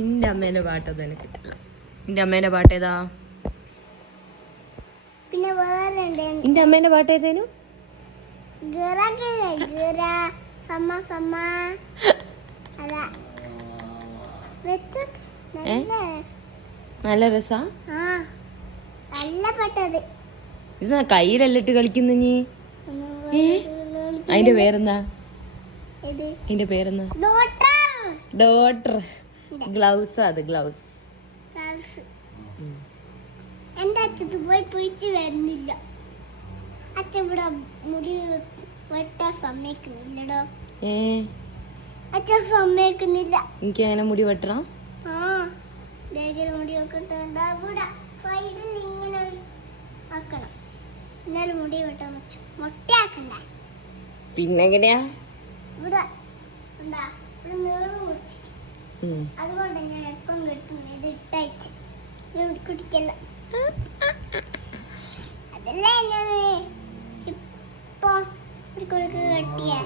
ഇന്റെ അമ്മേന്റെ പാട്ടത് എനിക്ക് കിട്ടില്ല. ഇന്റെ അമ്മേന്റെ പാട്ട് ഏതാ? പിന്നെ വേറെ ഇന്റെ അമ്മേന്റെ പാട്ട് ഏതേനു? നല്ല രസാ. നല്ല പാട്ടത്. ഇത് കയ്യിലല്ലിട്ട് കളിക്കുന്ന നീ. അതിന്റെ പേരെന്താ? ഇതിന്റെ പേരെന്താ? ഡോട്ടർ. ഗ്ലൗസ്. അത് ഗ്ലൗസ്. എന്റെ അച്ഛത്ത് പോയി പോയിട്ട് വരുന്നില്ല. അച്ഛൻ ഇവിടെ മുടി വെട്ടാൻ സമ്മതിക്കുന്നില്ലടോ. അച്ഛൻ സമ്മതിക്കുന്നില്ല. എനിക്ക് അങ്ങനെ മുടി വെട്ടണം. മുടി വെക്കട്ടെ. സൈഡിൽ ഇങ്ങനെ ആക്കണം. എന്നാലും മുടി വെട്ടാൻ പറ്റും. മൊട്ടയാക്കണ്ട. പിന്നെങ്ങനെയാ? ഇവിടെ നീളം കുടിച്ചു. അതുകൊണ്ട് ഞാൻ എപ്പം കെട്ടുന്നു. ഇത് ഇട്ടയച്ച് കുടിക്കല്ല. അതല്ലേ ഞാൻ ഇപ്പൊ ഒരു കൊഴുക്ക് കെട്ടിയേ.